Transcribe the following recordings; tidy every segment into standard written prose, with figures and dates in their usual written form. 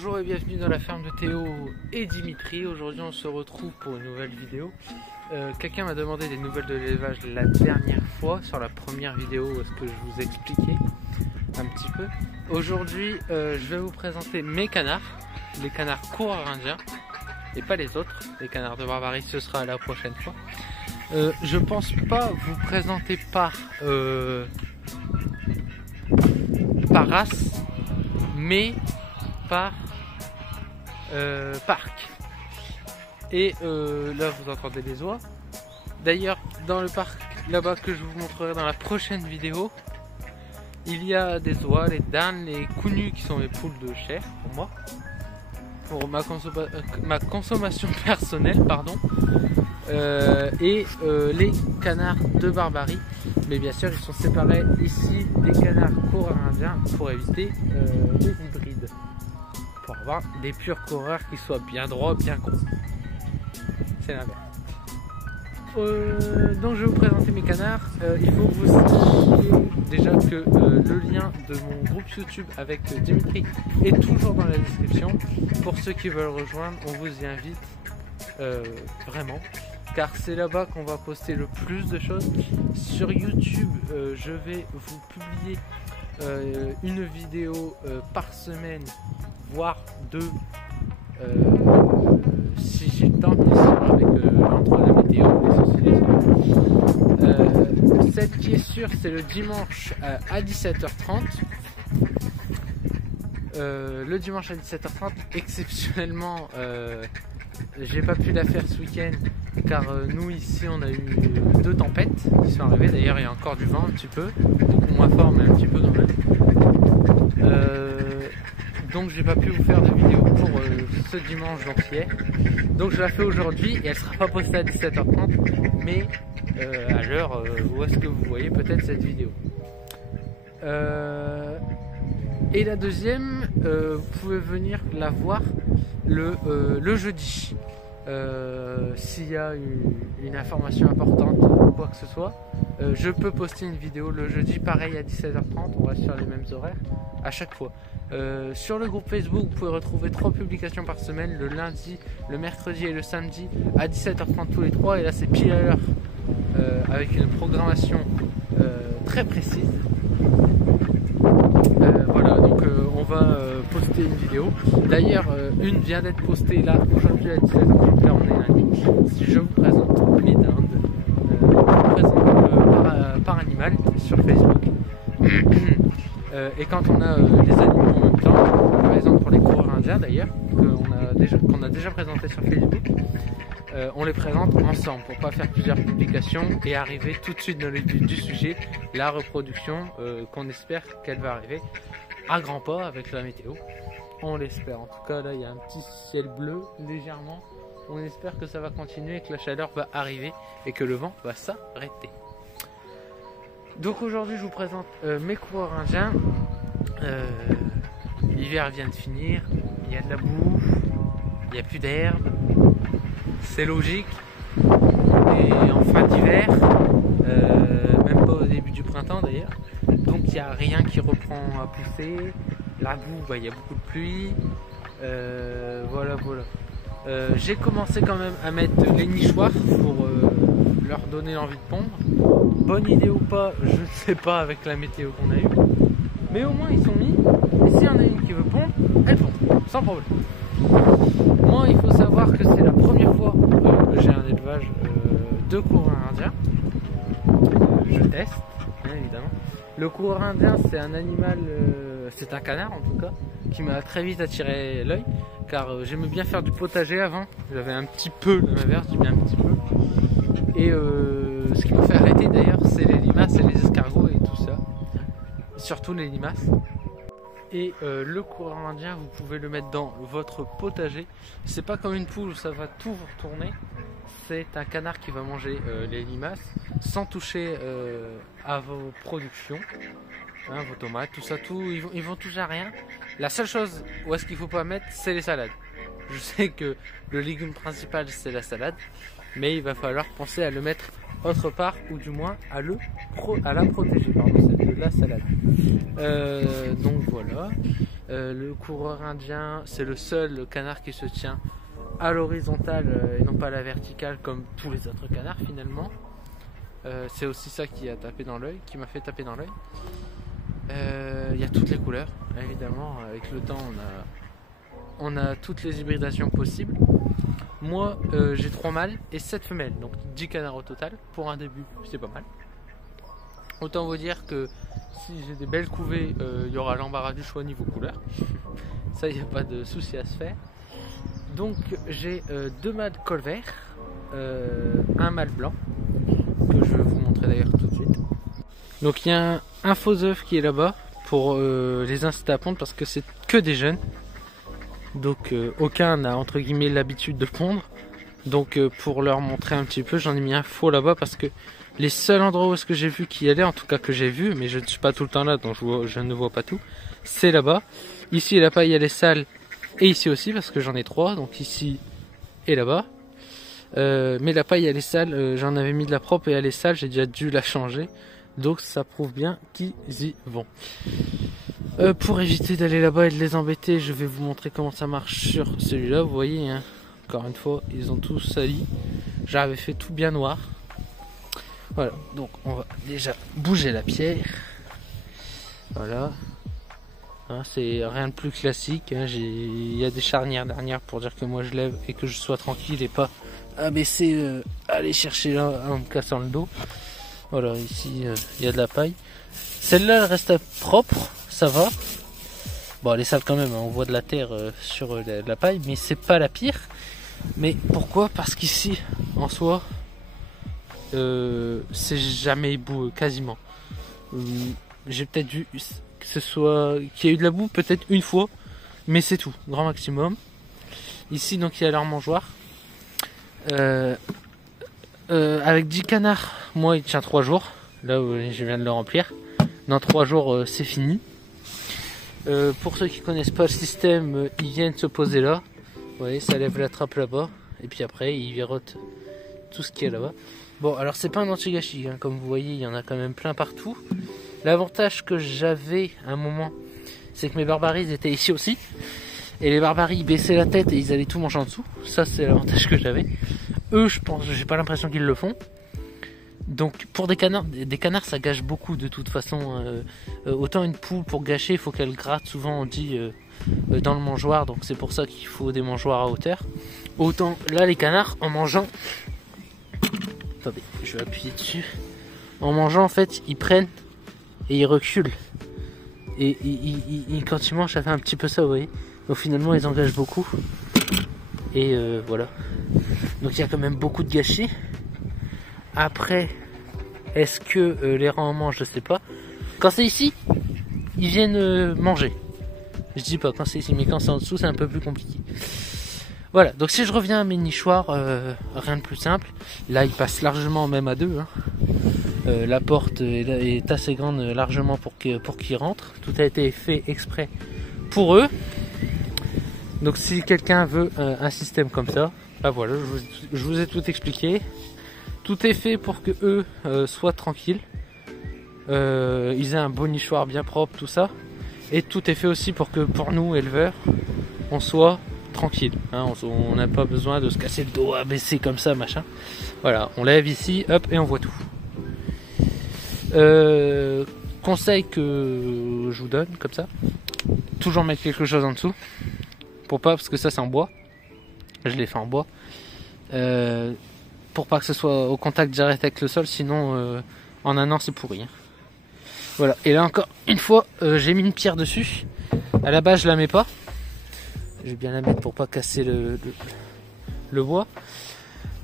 Bonjour et bienvenue dans la ferme de Théo et Dimitri. Aujourd'hui on se retrouve pour une nouvelle vidéo. Quelqu'un m'a demandé des nouvelles de l'élevage la dernière fois sur la première vidéo où est-ce que je vous expliquais un petit peu. Aujourd'hui je vais vous présenter mes canards, les canards coureurs indiens et pas les autres. Les canards de Barbarie ce sera la prochaine fois. Je pense pas vous présenter par race, mais par parc. Et là vous entendez les oies. D'ailleurs dans le parc là-bas que je vous montrerai dans la prochaine vidéo, il y a des oies, les dames, les counus qui sont mes poules de chair pour moi, pour ma consommation personnelle pardon, et les canards de Barbarie. Mais bien sûr ils sont séparés ici des canards coureurs indiens pour éviter les hybrides, pour avoir des purs coureurs qui soient bien droits, bien gros. C'est l'inverse. Donc je vais vous présenter mes canards. Il faut que vous sachiez déjà que le lien de mon groupe YouTube avec Dimitri est toujours dans la description. Pour ceux qui veulent rejoindre, on vous y invite vraiment, car c'est là-bas qu'on va poster le plus de choses. Sur YouTube, je vais vous publier une vidéo par semaine, voire deux, si j'ai le temps, avec entre la météo et ceci. Celle qui est sûre, c'est le dimanche à 17h30. Le dimanche à 17h30, exceptionnellement, j'ai pas pu la faire ce week-end car nous ici on a eu deux tempêtes qui sont arrivées. D'ailleurs il y a encore du vent un petit peu, beaucoup moins fort mais un petit peu quand même. Donc j'ai pas pu vous faire de vidéo pour ce dimanche, donc hier. Donc je la fais aujourd'hui et elle sera pas postée à 17h30 mais à l'heure où est-ce que vous voyez peut-être cette vidéo. Et la deuxième, vous pouvez venir la voir le jeudi. S'il y a une information importante ou quoi que ce soit, je peux poster une vidéo le jeudi pareil à 17h30, on reste sur les mêmes horaires à chaque fois. Sur le groupe Facebook, vous pouvez retrouver 3 publications par semaine, le lundi, le mercredi et le samedi à 17h30 tous les 3, et là c'est pile à l'heure avec une programmation très précise. Voilà, donc on va poster une vidéo. D'ailleurs, une vient d'être postée là aujourd'hui à 17h30, là on est lundi. Si je vous présente mes dindes, je vous présente par animal sur Facebook. Et quand on a des animaux en même temps, par exemple pour les coureurs indiens d'ailleurs, qu'on a déjà présenté sur Facebook, on les présente ensemble pour pas faire plusieurs publications et arriver tout de suite dans le but du sujet, la reproduction, qu'on espère qu'elle va arriver à grands pas avec la météo. On l'espère. En tout cas là il y a un petit ciel bleu légèrement. On espère que ça va continuer et que la chaleur va arriver et que le vent va s'arrêter. Donc aujourd'hui je vous présente mes coureurs indiens. L'hiver vient de finir, il y a de la boue, il n'y a plus d'herbe, c'est logique. Et en fin d'hiver, même pas au début du printemps d'ailleurs, donc il n'y a rien qui reprend à pousser. La boue, il y a beaucoup de pluie, voilà. J'ai commencé quand même à mettre les nichoirs pour leur donner envie de pondre. Bonne idée ou pas, je ne sais pas avec la météo qu'on a eue, mais au moins ils sont mis, et s'il y en a une qui veut pondre, elle pond, sans problème. Moi il faut savoir que c'est la première fois que j'ai un élevage de coureurs indiens. Je teste, bien évidemment. Le coureur indien c'est un animal, c'est un canard en tout cas, qui m'a très vite attiré l'œil, car j'aimais bien faire du potager avant. J'avais un petit peu de l'inverse, j'ai bien un petit peu. Et ce qui m'a fait arrêter d'ailleurs, c'est les limaces et les escargots et tout ça. Surtout les limaces. Et le coureur indien, vous pouvez le mettre dans votre potager. C'est pas comme une poule où ça va tout vous retourner. C'est un canard qui va manger les limaces sans toucher à vos productions, hein, vos tomates, tout ça, tout. Ils vont toucher à rien. La seule chose où est-ce qu'il faut pas mettre, c'est les salades. Je sais que le légume principal c'est la salade, mais il va falloir penser à le mettre autre part, ou du moins à la protéger, pardon, c'est de la salade. Donc voilà. Le coureur indien, c'est le seul canard qui se tient à l'horizontale et non pas à la verticale comme tous les autres canards finalement. C'est aussi ça qui a tapé dans l'œil, qui m'a fait taper dans l'œil. Il y a toutes les couleurs, évidemment. Avec le temps, on a toutes les hybridations possibles. Moi, j'ai 3 mâles et 7 femelles, donc 10 canards au total. Pour un début, c'est pas mal. Autant vous dire que si j'ai des belles couvées, il y aura l'embarras du choix niveau couleur. Ça, il n'y a pas de souci à se faire. Donc, j'ai 2 mâles col vert, un mâle blanc, que je vais vous montrer d'ailleurs tout de suite. Donc, il y a un faux œuf qui est là-bas pour les inciter à pondre parce que c'est que des jeunes. Donc, aucun n'a entre guillemets l'habitude de pondre. Donc, pour leur montrer un petit peu, j'en ai mis un faux là-bas parce que les seuls endroits où est-ce que j'ai vu qu'il y allait, en tout cas que j'ai vu, mais je ne suis pas tout le temps là, donc je ne vois pas tout, c'est là-bas. Ici, la paille, elle est sale, et ici aussi, parce que j'en ai 3, donc ici et là-bas. Mais la paille, elle est sale, j'en avais mis de la propre et elle est sale, j'ai déjà dû la changer. Donc ça prouve bien qu'ils y vont. Pour éviter d'aller là-bas et de les embêter, je vais vous montrer comment ça marche sur celui-là. Vous voyez, hein, encore une fois, ils ont tous sali. J'avais fait tout bien noir. Voilà, donc on va déjà bouger la pierre. Voilà. Hein, c'est rien de plus classique. Hein. Il y a des charnières dernière pour dire que moi je lève et que je sois tranquille et pas abaisser, aller chercher là en me cassant le dos. Voilà, ici il y a de la paille. Celle-là elle reste propre, ça va. Bon, elle est sale quand même, hein. On voit de la terre sur la paille, mais c'est pas la pire. Mais pourquoi? Parce qu'ici, en soi, c'est jamais boue quasiment. J'ai peut-être vu qu'il y a eu de la boue peut-être une fois, mais c'est tout, grand maximum. Ici donc il y a leur mangeoire avec 10 canards. Moi il tient 3 jours, là où je viens de le remplir. Dans 3 jours c'est fini. Pour ceux qui connaissent pas le système, ils viennent se poser là. Vous voyez, ça lève la trappe là-bas et puis après ils virottent tout ce qu'il y a là-bas. Bon, alors c'est pas un anti-gâchis, hein. Comme vous voyez, il y en a quand même plein partout. L'avantage que j'avais à un moment, c'est que mes barbaries étaient ici aussi. Et les barbaries baissaient la tête et ils allaient tout manger en dessous. Ça, c'est l'avantage que j'avais. Eux, je pense, j'ai pas l'impression qu'ils le font. Donc, pour des canards, ça gâche beaucoup de toute façon. Autant une poule, pour gâcher, il faut qu'elle gratte. Souvent, on dit dans le mangeoire. Donc, c'est pour ça qu'il faut des mangeoires à hauteur. Autant, là, les canards, en mangeant... Attendez, je vais appuyer dessus. En mangeant, en fait, ils prennent et ils reculent. Et quand ils mangent, ça fait un petit peu ça, vous voyez. Donc finalement, ils engagent beaucoup. Et voilà. Donc il y a quand même beaucoup de gâchis. Après, est-ce que les rats en mangent? Je sais pas. Quand c'est ici, ils viennent manger. Je dis pas quand c'est ici, mais quand c'est en dessous, c'est un peu plus compliqué. Voilà, donc si je reviens à mes nichoirs, rien de plus simple. Là, ils passent largement même à 2. Hein. La porte est assez grande largement pour qu'ils rentrent. Tout a été fait exprès pour eux. Donc si quelqu'un veut un système comme ça, bah voilà, je vous ai tout expliqué. Tout est fait pour que eux soient tranquilles. Ils aient un beau nichoir bien propre, tout ça. Et tout est fait aussi pour que pour nous, éleveurs, on soit tranquille, hein, on n'a pas besoin de se casser le dos, abaisser comme ça, machin. Voilà, on lève ici, hop, et on voit tout. Conseil que je vous donne, comme ça, toujours mettre quelque chose en dessous, pour pas, parce que ça c'est en bois, je l'ai fait en bois, pour pas que ce soit au contact direct avec le sol, sinon en un an c'est pourri. Hein. Voilà, et là encore une fois, j'ai mis une pierre dessus. À la base je la mets pas. Je vais bien la mettre pour pas casser le bois.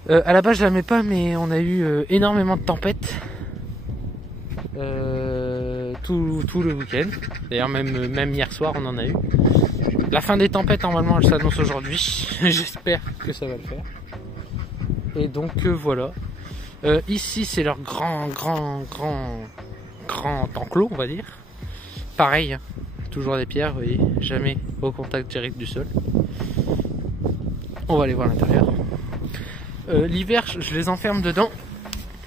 À la base je la mets pas, mais on a eu énormément de tempêtes tout le week-end. D'ailleurs même hier soir on en a eu. La fin des tempêtes normalement elle s'annonce aujourd'hui. J'espère que ça va le faire. Et donc voilà. Ici c'est leur grand enclos, on va dire. Pareil, hein. Toujours des pierres, vous voyez, jamais au contact direct du sol. On va aller voir l'intérieur. L'hiver, je les enferme dedans.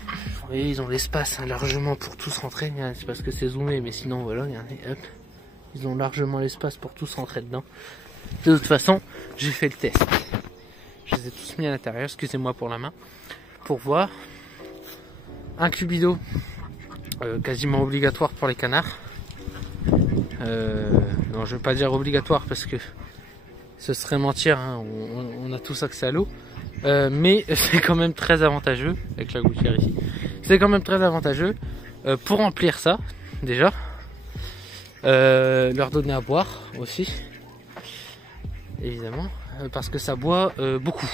Vous voyez, ils ont l'espace hein, largement pour tous rentrer. C'est parce que c'est zoomé, mais sinon voilà, regardez, hop. Ils ont largement l'espace pour tous rentrer dedans. De toute façon, j'ai fait le test. Je les ai tous mis à l'intérieur, excusez-moi pour la main, pour voir. Un cubido, quasiment obligatoire pour les canards. Non, je ne vais pas dire obligatoire parce que ce serait mentir, hein. On a tous accès à l'eau. Mais c'est quand même très avantageux, avec la gouttière ici. C'est quand même très avantageux pour remplir ça, déjà. Leur donner à boire aussi, évidemment, parce que ça boit beaucoup.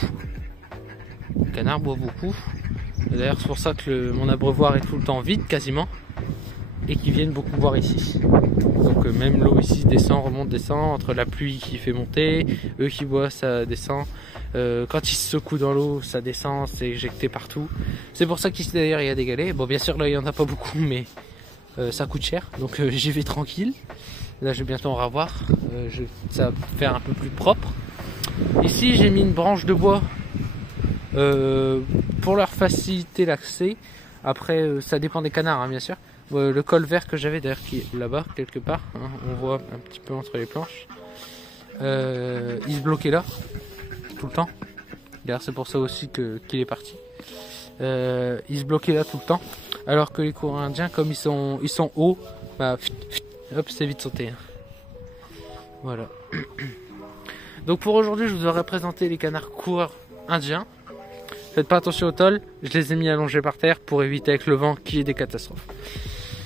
Le canard boit beaucoup. D'ailleurs, c'est pour ça que mon abreuvoir est tout le temps vide, quasiment, et qu'ils viennent beaucoup boire ici. Donc même l'eau ici descend, remonte, descend, entre la pluie qui fait monter, eux qui boivent, ça descend. Quand ils se secouent dans l'eau, ça descend, c'est éjecté partout. C'est pour ça qu'ici d'ailleurs il y a des galets. Bon, bien sûr là il n'y en a pas beaucoup, mais ça coûte cher, donc j'y vais tranquille. Là je vais bientôt en revoir, ça va faire un peu plus propre. Ici j'ai mis une branche de bois pour leur faciliter l'accès. Après ça dépend des canards, hein, bien sûr. Le col vert que j'avais d'ailleurs qui est là-bas quelque part, hein, on voit un petit peu entre les planches. Il se bloquait là tout le temps. D'ailleurs c'est pour ça aussi qu'il est parti. Il se bloquait là tout le temps. Alors que les coureurs indiens, comme ils sont hauts, bah, hop, c'est vite sauté. Hein. Voilà. Donc pour aujourd'hui, je vous aurais présenté les canards coureurs indiens. Faites pas attention au tôle, je les ai mis allongés par terre pour éviter avec le vent qu'il y ait des catastrophes.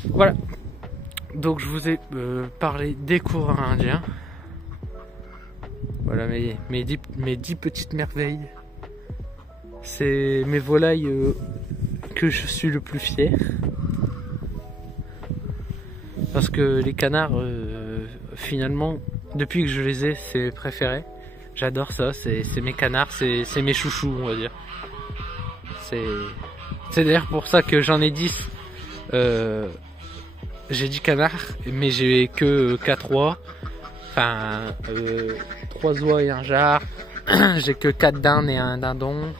Voilà. Donc je vous ai parlé des coureurs indiens. Voilà mes 10 petites merveilles. C'est mes volailles que je suis le plus fier. Parce que les canards, finalement, depuis que je les ai, c'est mes préférés. J'adore ça, c'est mes canards, c'est mes chouchous, on va dire. C'est d'ailleurs pour ça que j'en ai 10. J'ai 10 canards, mais j'ai que 4 oies. Enfin, 3 oies et un jar. J'ai que 4 dindes et un dindon.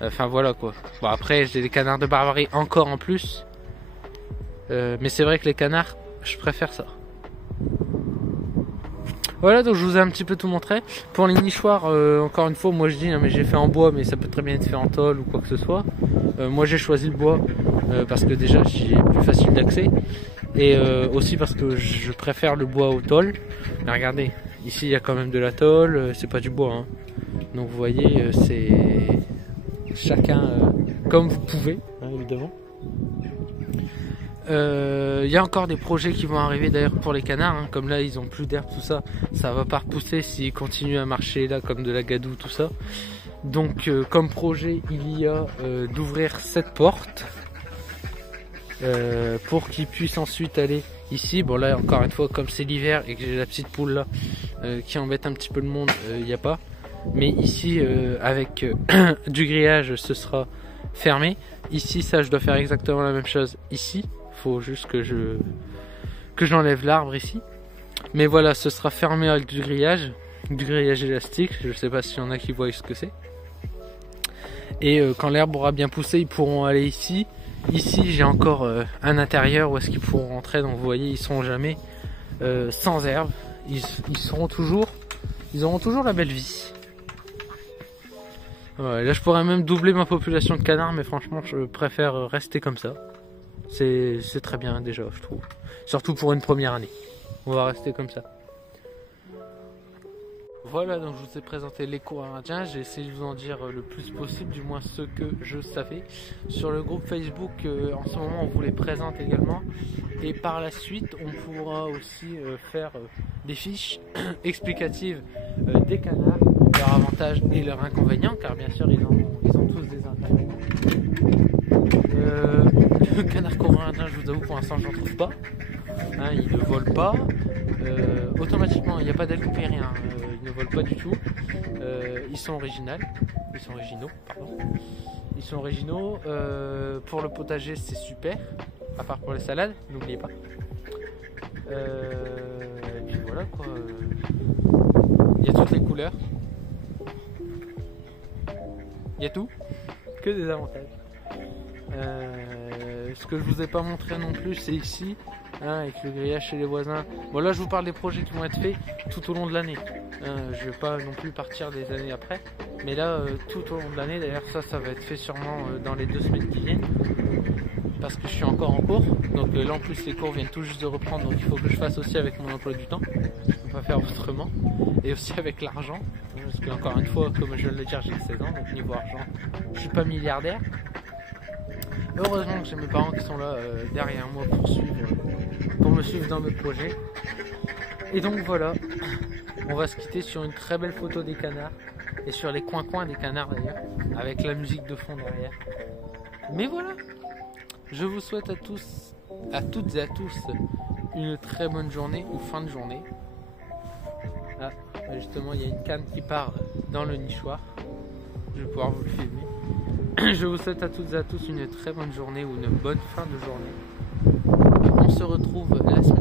Enfin voilà quoi. Bon après j'ai des canards de Barbarie encore en plus. Mais c'est vrai que les canards, je préfère ça. Voilà, donc je vous ai un petit peu tout montré. Pour les nichoirs, encore une fois, moi je dis, hein, mais j'ai fait en bois, mais ça peut très bien être fait en tôle ou quoi que ce soit. Moi j'ai choisi le bois parce que déjà c'est plus facile d'accès. Et aussi parce que je préfère le bois au tôle. Mais regardez, ici il y a quand même de la tôle, c'est pas du bois. Hein. Donc vous voyez, c'est chacun comme vous pouvez, hein, évidemment. Il y a encore des projets qui vont arriver d'ailleurs pour les canards, hein, comme là ils ont plus d'herbe, tout ça, ça va pas repousser s'ils continuent à marcher là comme de la gadoue, tout ça. Donc comme projet il y a d'ouvrir cette porte pour qu'ils puissent ensuite aller ici. Bon là encore une fois comme c'est l'hiver et que j'ai la petite poule là qui embête un petit peu le monde, il n'y a pas. Mais ici avec du grillage ce sera fermé. Ici ça je dois faire exactement la même chose ici. Faut juste que j'enlève l'arbre ici. Mais voilà, ce sera fermé avec du grillage élastique. Je sais pas s'il y en a qui voient ce que c'est. Et quand l'herbe aura bien poussé, ils pourront aller ici. Ici, j'ai encore un intérieur où est-ce qu'ils pourront rentrer. Donc vous voyez, ils seront jamais sans herbe. Ils auront toujours la belle vie. Ouais, là, je pourrais même doubler ma population de canards, mais franchement, je préfère rester comme ça. C'est très bien déjà, je trouve. Surtout pour une première année. On va rester comme ça. Voilà, donc je vous ai présenté les coureurs indiens. J'ai essayé de vous en dire le plus possible, du moins ce que je savais. Sur le groupe Facebook, en ce moment, on vous les présente également. Et par la suite, on pourra aussi faire des fiches explicatives des canards, leurs avantages et leurs inconvénients, car bien sûr, ils ont tous des intérêts. Le canard coureur indien, je vous avoue, pour l'instant, j'en trouve pas. Hein, il ne vole pas. Automatiquement, il n'y a pas d'aile coupée, rien. Ils ne volent pas du tout. Ils sont originaux. Ils sont originaux. Pour le potager, c'est super. À part pour les salades, n'oubliez pas. Et puis voilà quoi. Il y a toutes les couleurs. Il y a tout. Que des avantages. Ce que je vous ai pas montré non plus, c'est ici. hein, avec le grillage chez les voisins. Bon là je vous parle des projets qui vont être faits tout au long de l'année. Je vais pas non plus partir des années après, mais là tout au long de l'année. D'ailleurs ça va être fait sûrement dans les 2 semaines qui viennent, parce que je suis encore en cours. Donc là en plus les cours viennent tout juste de reprendre, donc il faut que je fasse aussi avec mon emploi du temps. Je peux pas faire autrement, et aussi avec l'argent, parce que encore une fois, comme je viens de le dire, j'ai 16 ans, donc niveau argent je suis pas milliardaire. Heureusement que j'ai mes parents qui sont là derrière moi pour me suivre dans mes projets. Et donc voilà, on va se quitter sur une très belle photo des canards, et sur les coins des canards d'ailleurs, avec la musique de fond derrière. Mais voilà, je vous souhaite à toutes et à tous une très bonne journée ou fin de journée. Ah, justement il y a une canne qui part dans le nichoir, je vais pouvoir vous le filmer. Je vous souhaite à toutes et à tous une très bonne journée ou une bonne fin de journée. On se retrouve la semaine